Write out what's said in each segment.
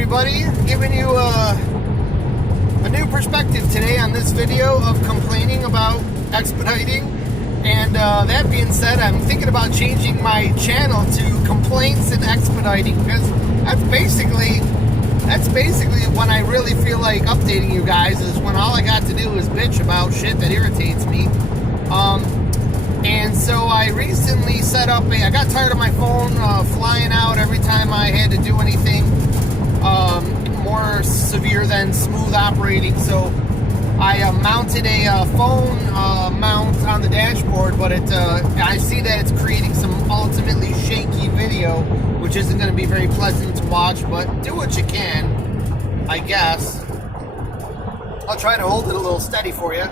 everybody, giving you a new perspective today on this video of complaining about expediting. And that being said, I'm thinking about changing my channel to complaints and expediting, because that's basically when I really feel like updating you guys, is when all I got to do is bitch about shit that irritates me. And so I recently set up I got tired of my phone flying out every time I had to do anything more severe than smooth operating. So I mounted a phone mount on the dashboard, but I see that it's creating some ultimately shaky video, which isn't going to be very pleasant to watch, but do what you can, I guess. I'll try to hold it a little steady for you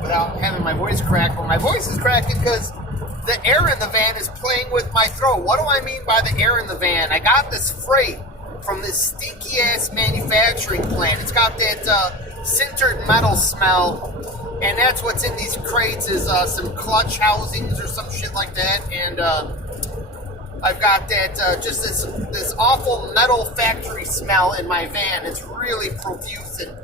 without having my voice crack. But my voice is cracking because the air in the van is playing with my throat. What do I mean by the air in the van? I got this freight from this stinky ass manufacturing plant. It's got that sintered metal smell, and that's what's in these crates, is some clutch housings or some shit like that. And I've got that just this awful metal factory smell in my van. It's really profuse and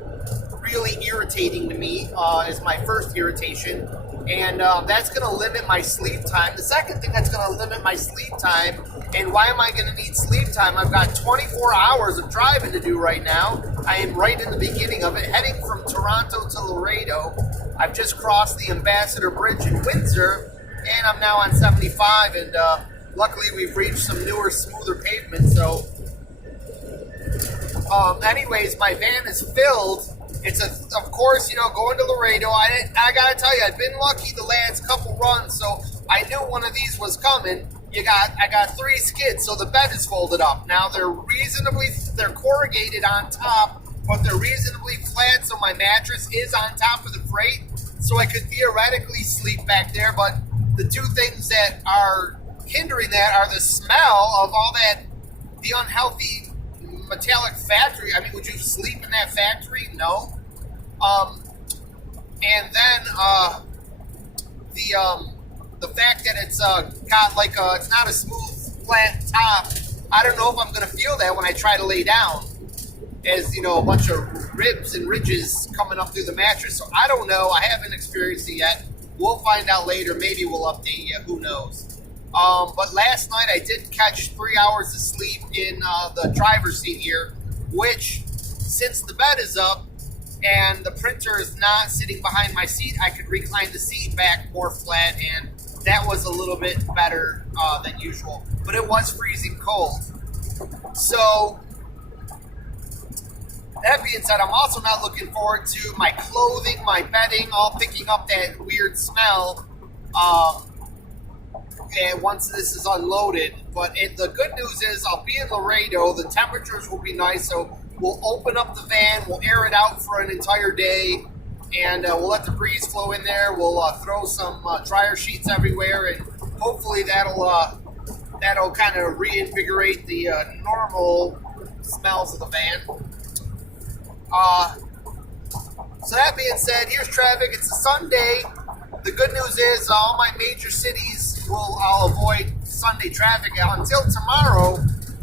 really irritating to me, is my first irritation. And that's going to limit my sleep time. The second thing that's going to limit my sleep time, and why am I going to need sleep time? I've got 24 hours of driving to do right now. I am right in the beginning of it, heading from Toronto to Laredo. I've just crossed the Ambassador Bridge in Windsor, and I'm now on 75, and luckily we've reached some newer, smoother pavement. So anyways, my van is filled. It's of course, going to Laredo. I gotta tell you, I've been lucky the last couple runs, so I knew one of these was coming. I got 3 skids, so the bed is folded up. Now they're corrugated on top, but they're reasonably flat, so my mattress is on top of the freight, so I could theoretically sleep back there. But the two things that are hindering that are the smell of all that, the unhealthy metallic factory. I mean, would you sleep in that factory? No. And then the fact that it's got like it's not a smooth flat top. I don't know if I'm gonna feel that when I try to lay down, as a bunch of ribs and ridges coming up through the mattress. So I don't know. I haven't experienced it yet. We'll find out later. Maybe we'll update you. Who knows? But last night I did catch 3 hours of sleep in the driver's seat here, which, since the bed is up and the printer is not sitting behind my seat, I could recline the seat back more flat, and that was a little bit better than usual. But it was freezing cold. So that being said, I'm also not looking forward to my clothing, my bedding, all picking up that weird smell and once this is unloaded. But the good news is I'll be in Laredo. The temperatures will be nice, so we'll open up the van, we'll air it out for an entire day, and we'll let the breeze flow in there. We'll throw some dryer sheets everywhere, and hopefully that'll kind of reinvigorate the normal smells of the van. So that being said, here's traffic. It's a Sunday. The good news is all my major cities I'll avoid Sunday traffic until tomorrow,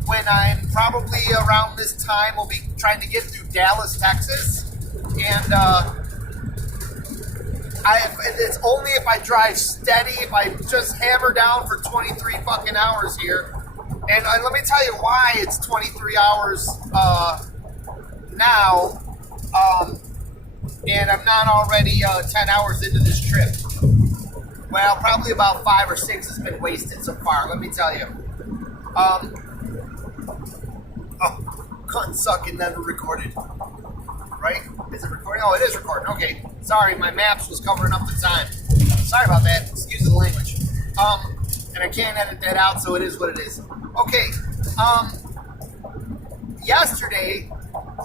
when I'm probably around this time will be trying to get through Dallas, Texas. And it's only if I drive steady, if I just hammer down for 23 fucking hours here. And let me tell you why it's 23 hours now. And I'm not already 10 hours into this trip. Well, probably about 5 or 6 has been wasted so far, let me tell you. Gun sucking, never recorded. Right? Is it recording? Oh, it is recording. Okay. Sorry, my maps was covering up the time. Sorry about that. Excuse the language. And I can't edit that out, so it is what it is. Okay. Yesterday,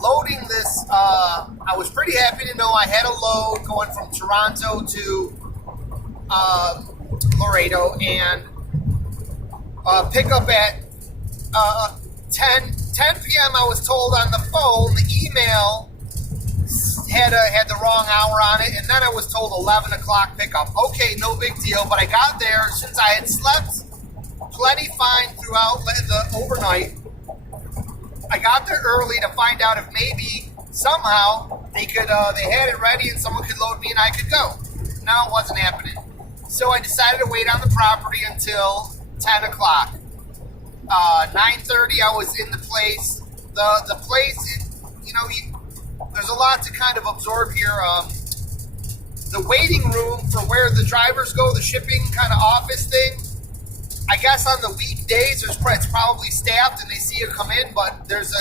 loading this, I was pretty happy to know I had a load going from Toronto to Laredo, and pick up at 10 p.m. I was told on the phone. The email had the wrong hour on it, and then I was told 11 o'clock pickup. Okay, no big deal, but I got there since I had slept plenty fine throughout the overnight. I got there early to find out if maybe somehow they had it ready and someone could load me and I could go. No, it wasn't happening. So I decided to wait on the property until 10 o'clock. 9:30, I was in the place. The place, there's a lot to kind of absorb here. The waiting room for where the drivers go, the shipping kind of office thing, I guess on the weekdays it's probably staffed and they see you come in, but it's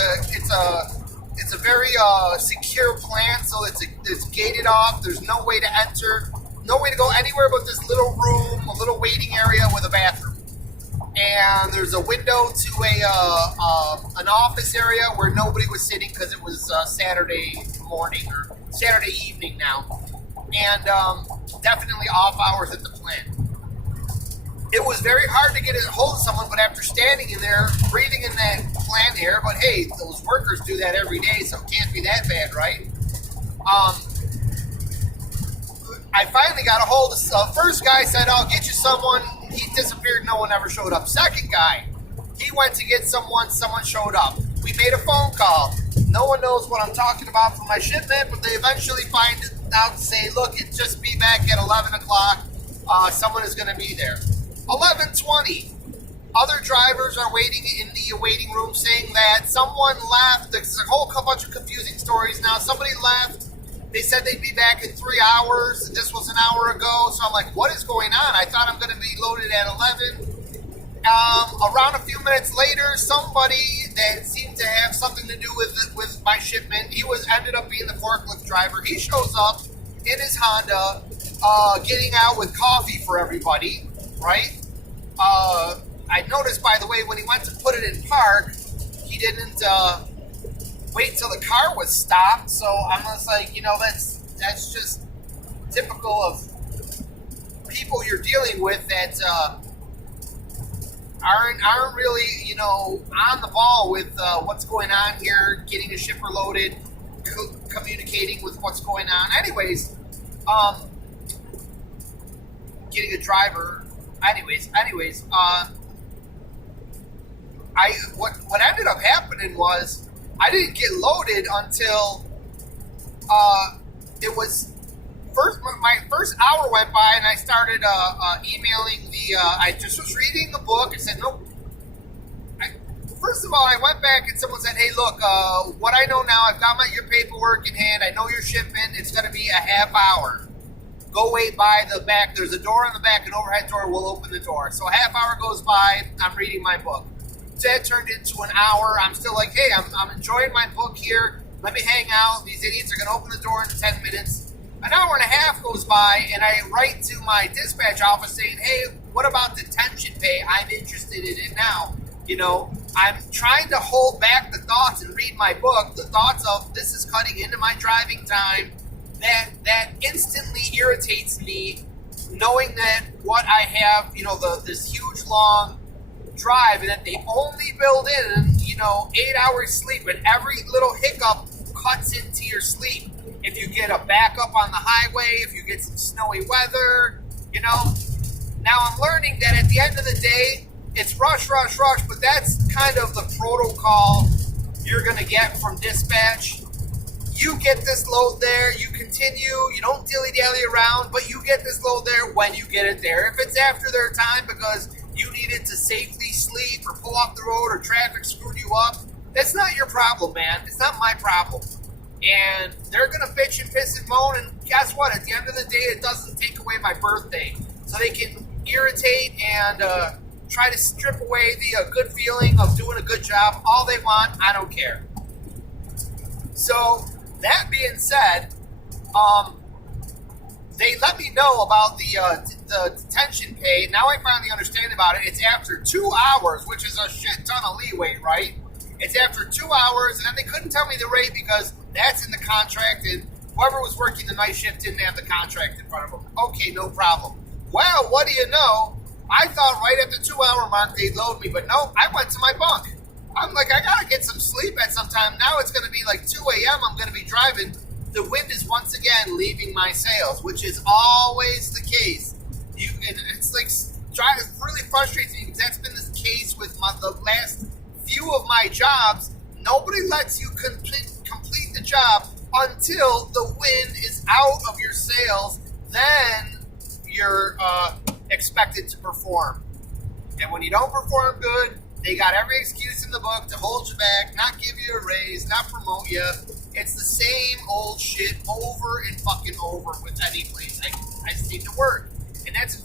a very secure plan, so it's gated off. There's no way to enter, no way to go anywhere but this little room, a little waiting area with a bathroom. And there's a window to an office area where nobody was sitting because it was Saturday morning or Saturday evening now, and definitely off hours at the plant. It was very hard to get a hold of someone, but after standing in there, breathing in that plant air, but hey, those workers do that every day, so it can't be that bad, right? I finally got a hold of first guy said, I'll get you someone. He disappeared. No one ever showed up. Second guy, he went to get someone showed up. We made a phone call. No one knows what I'm talking about for my shipment, but they eventually find out and say, look, it just be back at 11 o'clock. Someone is going to be there. 11:20. Other drivers are waiting in the waiting room saying that someone left. There's a whole bunch of confusing stories now. Somebody left. They said they'd be back in 3 hours. This was an hour ago. So I'm like, what is going on? I thought I'm going to be loaded at 11. Around a few minutes later, somebody that seemed to have something to do with my shipment, ended up being the forklift driver. He shows up in his Honda, getting out with coffee for everybody, right? I noticed, by the way, when he went to put it in park, he didn't wait till the car was stopped. So I'm just like, that's just typical of people you're dealing with that aren't really, on the ball with what's going on here, getting a shipper loaded, communicating with what's going on. Anyways, getting a driver. Anyways, what ended up happening was I didn't get loaded until it was my first hour went by, and I started emailing I just was reading a book. I said, nope. First of all, I went back and someone said, hey, look, what I know now, I've got your paperwork in hand. I know your shipment. It's going to be a half hour. Go wait by the back. There's a door in the back, an overhead door. We'll open the door. So a half hour goes by. I'm reading my book. That turned into an hour. I'm still like, hey, I'm enjoying my book here. Let me hang out. These idiots are going to open the door in 10 minutes. An hour and a half goes by, and I write to my dispatch office saying, hey, what about detention pay? I'm interested in it now. I'm trying to hold back the thoughts and read my book. The thoughts of this is cutting into my driving time. That instantly irritates me, knowing that what I have, this huge long drive, and that they only build in, 8 hours sleep, and every little hiccup cuts into your sleep. If you get a backup on the highway, if you get some snowy weather, Now I'm learning that at the end of the day, it's rush, but that's kind of the protocol you're going to get from dispatch. You get this load there, you continue, you don't dilly-dally around, but you get this load there when you get it there. If it's after their time because you needed to safely sleep or pull off the road or traffic screwed you up, that's not your problem, man. It's not my problem. And they're going to bitch and piss and moan, and guess what? At the end of the day, it doesn't take away my birthday. So they can irritate and try to strip away the good feeling of doing a good job all they want. I don't care. So that being said, they let me know about the detention pay. Now I finally understand about it. It's after 2 hours, which is a shit ton of leeway, right? It's after 2 hours, and then they couldn't tell me the rate because that's in the contract, and whoever was working the night shift didn't have the contract in front of them. Okay, no problem. Well, what do you know? I thought right at the 2 hour mark they'd load me, but no, I went to my bunk. I'm like, I gotta get some sleep at some time. Now it's gonna be like 2 a.m. I'm gonna be driving. The wind is once again leaving my sails, which is always the case. It's like really frustrates me because that's been the case with the last few of my jobs. Nobody lets you complete the job until the wind is out of your sails. Then you're expected to perform. And when you don't perform good, they got every excuse in the book to hold you back, not give you a raise, not promote you. It's the same old shit over and fucking over with any place I seem to work. And it's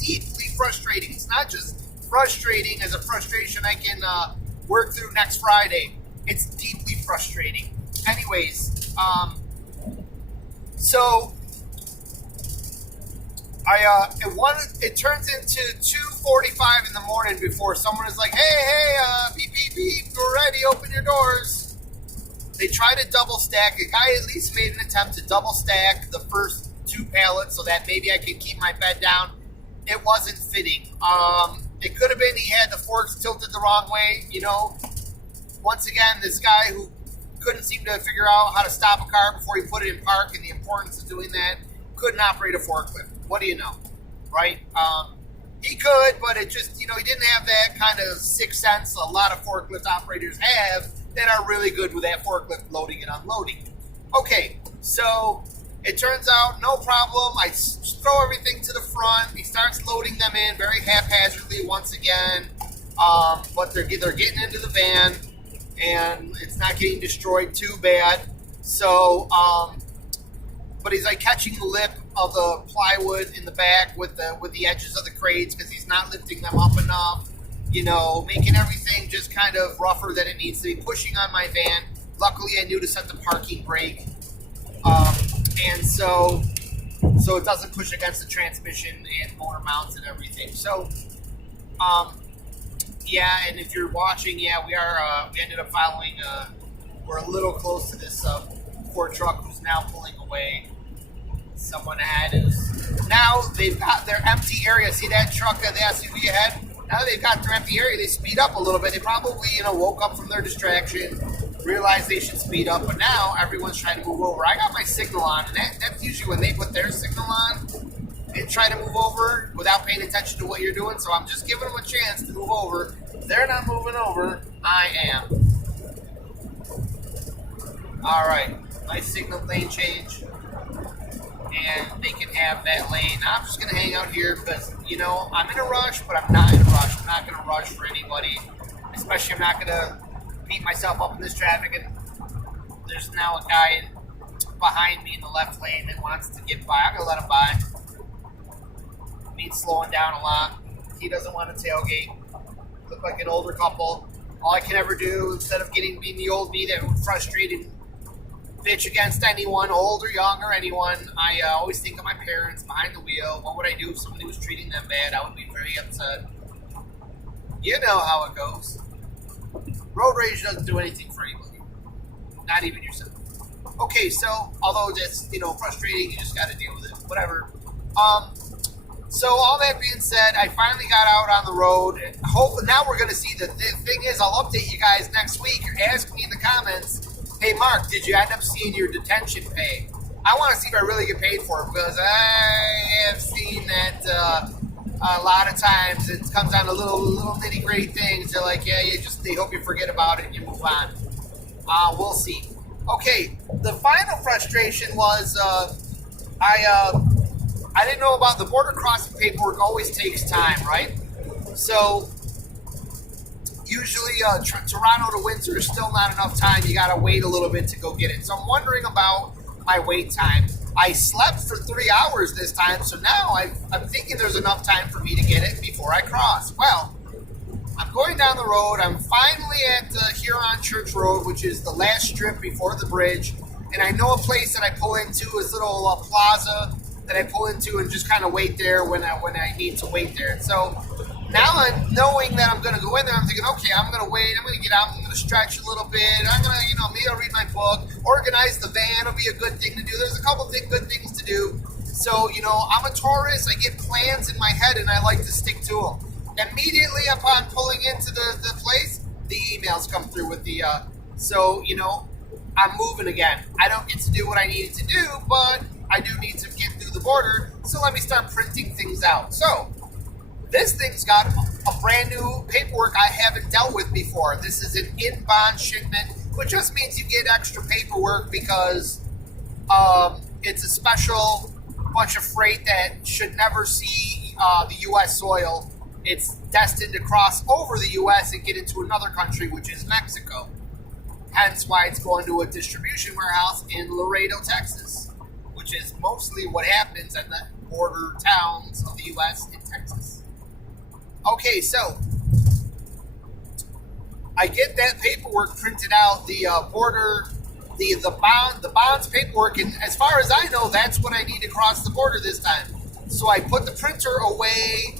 deeply frustrating. It's not just frustrating as a frustration I can work through next Friday. It's deeply frustrating. Anyways, so it turns into 2:45 in the morning before someone is like, hey, beep, beep, beep, we're ready, open your doors. They try to double stack. A guy at least made an attempt to double stack the first 2 pallets so that maybe I could keep my bed down. It wasn't fitting. It could have been he had the forks tilted the wrong way. Once again, this guy who couldn't seem to figure out how to stop a car before he put it in park and the importance of doing that, couldn't operate a forklift. What do you know, right? He could, but it just, he didn't have that kind of sixth sense a lot of forklift operators have that are really good with that forklift loading and unloading. Okay, so it turns out, no problem. I throw everything to the front. He starts loading them in very haphazardly once again, but they're getting into the van, and it's not getting destroyed too bad. So, but he's like catching the lip of the plywood in the back with the edges of the crates because he's not lifting them up enough. Making everything just kind of rougher than it needs to be, pushing on my van. Luckily, I knew to set the parking brake, and so it doesn't push against the transmission and motor mounts and everything. So, yeah, and if you're watching, we ended up following. We're a little close to this Ford truck who's now pulling away. Someone ahead is now they've got their empty area. See that truck, the SUV ahead? Now they've got their empty area. They speed up a little bit. They probably, woke up from their distraction, realized they should speed up, but now everyone's trying to move over. I got my signal on, and that's usually when they put their signal on and try to move over without paying attention to what you're doing. So I'm just giving them a chance to move over. They're not moving over. I am. All right. Nice signal lane change. And they can have that lane. I'm just going to hang out here because, I'm in a rush, but I'm not in a rush. I'm not going to rush for anybody. Especially I'm not going to beat myself up in this traffic. And there's now a guy behind me in the left lane that wants to get by. I'm going to let him by. Means slowing down a lot. He doesn't want to tailgate. Look like an older couple. All I can ever do, instead of being the old me that would frustrate and bitch against anyone, old or young or anyone, I always think of my parents behind the wheel. What would I do if somebody was treating them bad? I would be very upset. You know how it goes. Road rage doesn't do anything for anybody. Not even yourself. Okay, so, although that's, frustrating, you just got to deal with it. Whatever. So, all that being said, I finally got out on the road. Now we're going to see the thing is, I'll update you guys next week. Ask me in the comments, hey, Mark, did you end up seeing your detention pay? I want to see if I really get paid for it because I have seen that a lot of times it comes down to little nitty-gritty things. They're like, they hope you forget about it and you move on. We'll see. Okay, the final frustration was I didn't know about the border crossing paperwork. Always takes time, right? So usually Toronto to Windsor is still not enough time. You got to wait a little bit to go get it. So I'm wondering about my wait time. I slept for 3 hours this time, so now I'm thinking there's enough time for me to get it before I cross. Well, I'm going down the road. I'm finally at Huron Church Road, which is the last strip before the bridge. And I know a place that I pull into, this little plaza that I pull into and just kind of wait there when I need to wait there. And so now I'm knowing that I'm going to go in there, I'm thinking, okay, I'm going to wait. I'm going to get out. I'm going to stretch a little bit. I'm going to, maybe I'll read my book. Organize the van will be a good thing to do. There's a couple of good things to do. So, I'm a Taurus. I get plans in my head, and I like to stick to them. Immediately upon pulling into the place, the emails come through with the, I'm moving again. I don't get to do what I needed to do, but I do need to get through the border. So let me start printing things out. So, this thing's got a brand new paperwork I haven't dealt with before. This is an in-bond shipment, which just means you get extra paperwork because it's a special bunch of freight that should never see the U.S. soil. It's destined to cross over the U.S. and get into another country, which is Mexico. Hence why it's going to a distribution warehouse in Laredo, Texas, which is mostly what happens in the border towns of the U.S. and Texas. Okay, so I get that paperwork printed out, the bonds paperwork, and as far as I know, that's what I need to cross the border this time. So I put the printer away.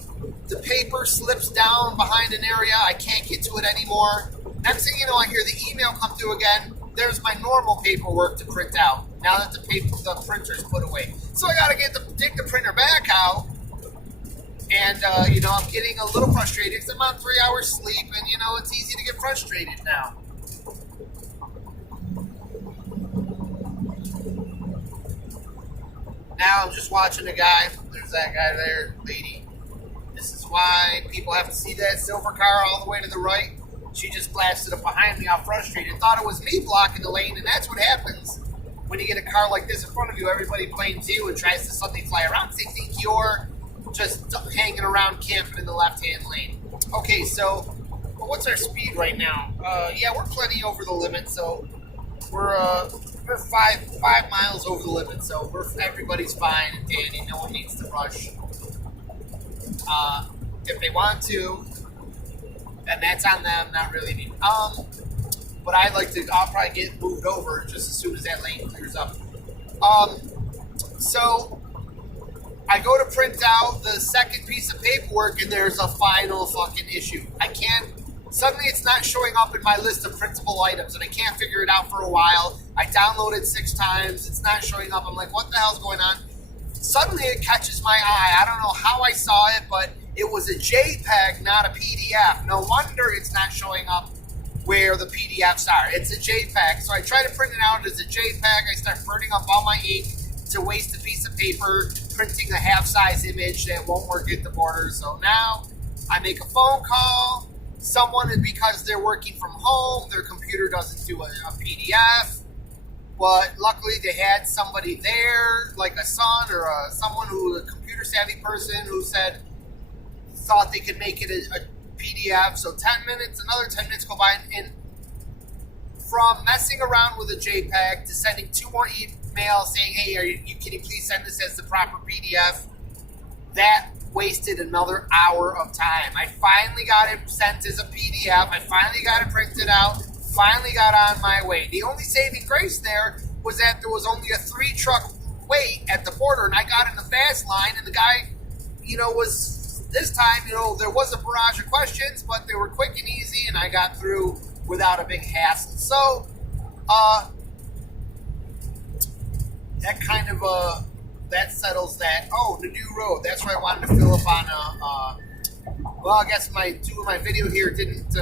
The paper slips down behind an area. I can't get to it anymore. Next thing you know, I hear the email come through again. There's my normal paperwork to print out now that the printer's put away. So I got to dig the printer back out. And, I'm getting a little frustrated because I'm on 3 hours sleep, and, it's easy to get frustrated now. Now I'm just watching a guy. There's that guy there, lady. This is why people have to see that silver car all the way to the right. She just blasted up behind me. I'm frustrated. Thought it was me blocking the lane, and that's what happens when you get a car like this in front of you. Everybody blames you and tries to suddenly fly around. They think you're just hanging around camping in the left-hand lane. Okay, so what's our speed right now? We're plenty over the limit, so we're 5 miles over the limit, so everybody's fine and dandy. No one needs to rush. If they want to, then that's on them, not really me. But I'll probably get moved over just as soon as that lane clears up. So I go to print out the second piece of paperwork, and there's a final fucking issue. Suddenly it's not showing up in my list of printable items, and I can't figure it out for a while. I downloaded 6 times. It's not showing up. I'm like, what the hell's going on? Suddenly it catches my eye. I don't know how I saw it, but it was a JPEG, not a PDF. No wonder it's not showing up where the PDFs are. It's a JPEG. So I try to print it out as a JPEG. I start burning up all my ink to waste a piece of paper, printing a half-size image that won't work at the border. So now I make a phone call. Someone, because they're working from home, their computer doesn't do a PDF. But luckily they had somebody there, like a son or someone a computer savvy person who thought they could make it a PDF. So 10 minutes, another 10 minutes go by, and from messing around with a JPEG to sending 2 more emails saying, hey, can you please send this as the proper PDF? That wasted another hour of time. I finally got it sent as a PDF. I finally got it printed out. Finally got on my way. The only saving grace there was that there was only a 3-truck wait at the border, and I got in the fast line, and the guy, was this time, there was a barrage of questions, but they were quick and easy, and I got through without a big hassle. So, that kind of, that settles that. Oh, the new road. That's where I wanted to fill up on, I guess 2 of my video here didn't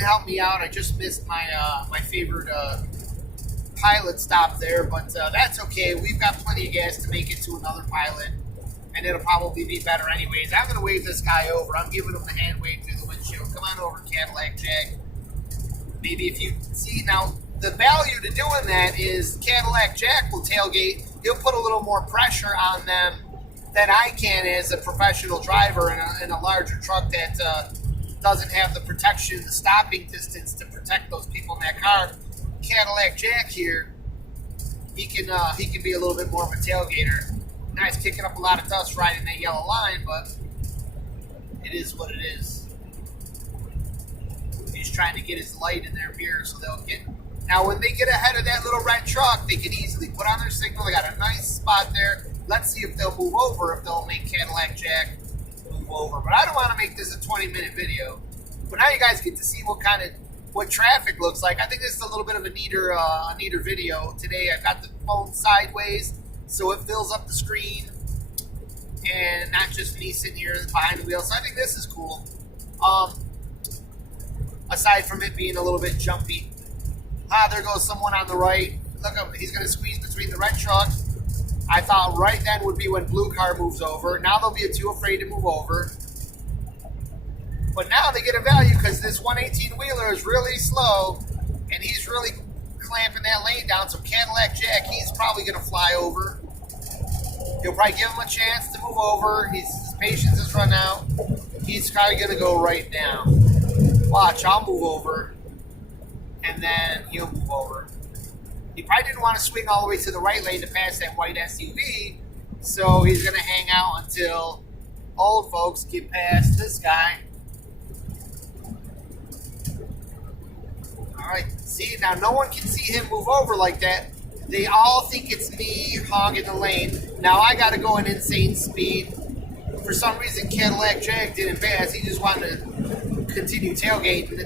help me out. I just missed my favorite pilot stop there, but that's okay. We've got plenty of gas to make it to another pilot, and it'll probably be better anyways. I'm going to wave this guy over. I'm giving him the hand wave through the windshield. Come on over, Cadillac Jack. Maybe if you see, now the value to doing that is Cadillac Jack will tailgate. He'll put a little more pressure on them than I can as a professional driver in a larger truck that doesn't have the protection, the stopping distance to protect those people in that car. Cadillac Jack here, he can be a little bit more of a tailgater. Now he's kicking up a lot of dust riding that yellow line, but it is what it is. He's trying to get his light in their mirror so they'll get. Now when they get ahead of that little red truck, they can easily put on their signal. They got a nice spot there. Let's see if they'll move over, if they'll make Cadillac Jack move over. But I don't want to make this a 20-minute video. But now you guys get to see what traffic looks like. I think this is a little bit of a neater video. Today I've got the phone sideways, so it fills up the screen, and not just me sitting here behind the wheel. So I think this is cool. Aside from it being a little bit jumpy. There goes someone on the right. Look, he's going to squeeze between the red truck. I thought right then would be when blue car moves over. Now they'll be too afraid to move over. But now they get a value because this 118 wheeler is really slow, and he's really clamping that lane down. So Cadillac Jack, he's probably going to fly over. You'll probably give him a chance to move over. His patience has run out. He's probably going to go right down. Watch, I'll move over, and then he'll move over. He probably didn't want to swing all the way to the right lane to pass that white SUV, so he's going to hang out until old folks get past this guy. All right, see, now no one can see him move over like that. They all think it's me hogging the lane. Now I got to go an insane speed. For some reason, Cadillac Jag didn't pass. He just wanted to continue tailgating.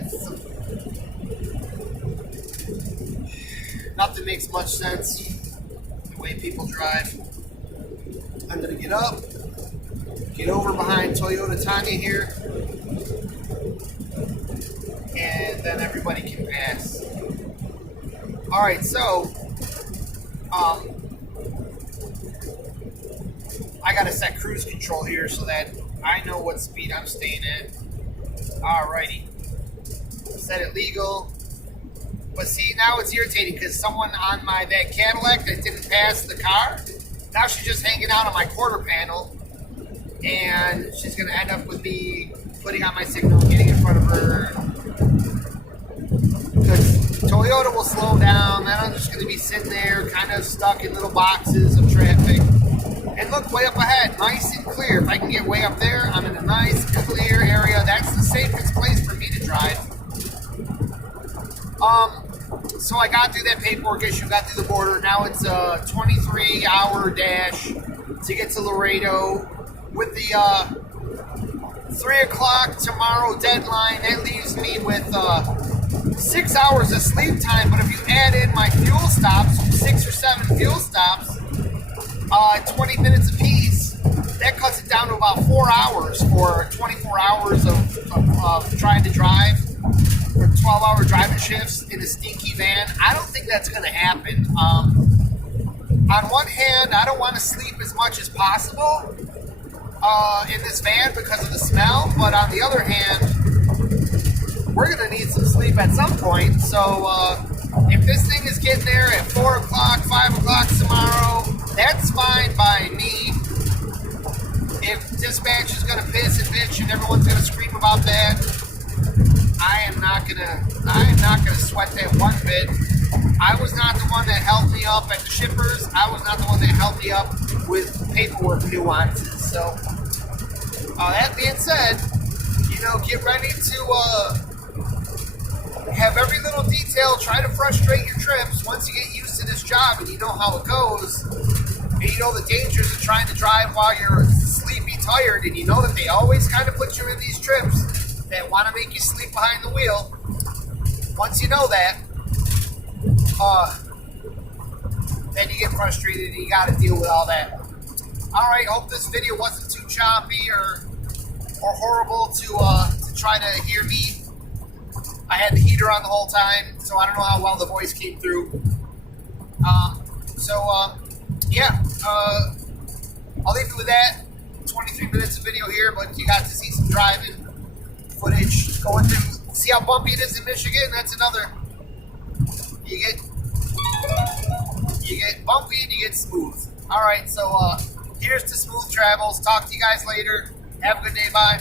Nothing makes much sense the way people drive. I'm going to get up, get over behind Toyota Tanya here, and then everybody can pass. All right, so I gotta set cruise control here so that I know what speed I'm staying at. Alrighty, set it legal. But see, now it's irritating because someone on that Cadillac that didn't pass the car, now she's just hanging out on my quarter panel, and she's gonna end up with me putting on my signal, getting in front of her. Because Toyota will slow down, then I'm just gonna be sitting there, kind of stuck in little boxes of traffic. And look, way up ahead, nice and clear. If I can get way up there, I'm in a nice, clear area. That's the safest place for me to drive. So I got through that paperwork issue, got through the border. Now it's a 23-hour dash to get to Laredo. With the 3 o'clock tomorrow deadline, that leaves me with 6 hours of sleep time. But if you add in my fuel stops, 6 or 7 fuel stops, 20 minutes apiece, that cuts it down to about 4 hours for 24 hours of trying to drive, or 12-hour driving shifts in a stinky van. I don't think that's going to happen. On one hand, I don't want to sleep as much as possible in this van because of the smell, but on the other hand, we're going to need some sleep at some point. So if this thing is getting there at 4 o'clock, 5 o'clock tomorrow, that's fine by me. If dispatch is going to piss and bitch and everyone's going to scream about that, I am not gonna sweat that one bit. I was not the one that helped me up at the shippers. I was not the one that helped me up with paperwork nuances. So that being said, get ready to have every little detail. Try to frustrate your trips. Once you get used to this job and you know how it goes, and you know the dangers of trying to drive while you're sleepy, tired, and you know that they always kind of put you in these trips that want to make you sleep behind the wheel. Once you know that, then you get frustrated and you got to deal with all that. All right, hope this video wasn't too choppy or horrible to try to hear me. I had the heater on the whole time, so I don't know how well the voice came through. Yeah, I'll leave you with that. 23 minutes of video here, but you got to see some driving footage going through. See how bumpy it is in Michigan? That's another. You get bumpy and you get smooth. All right, so here's to smooth travels. Talk to you guys later. Have a good day. Bye.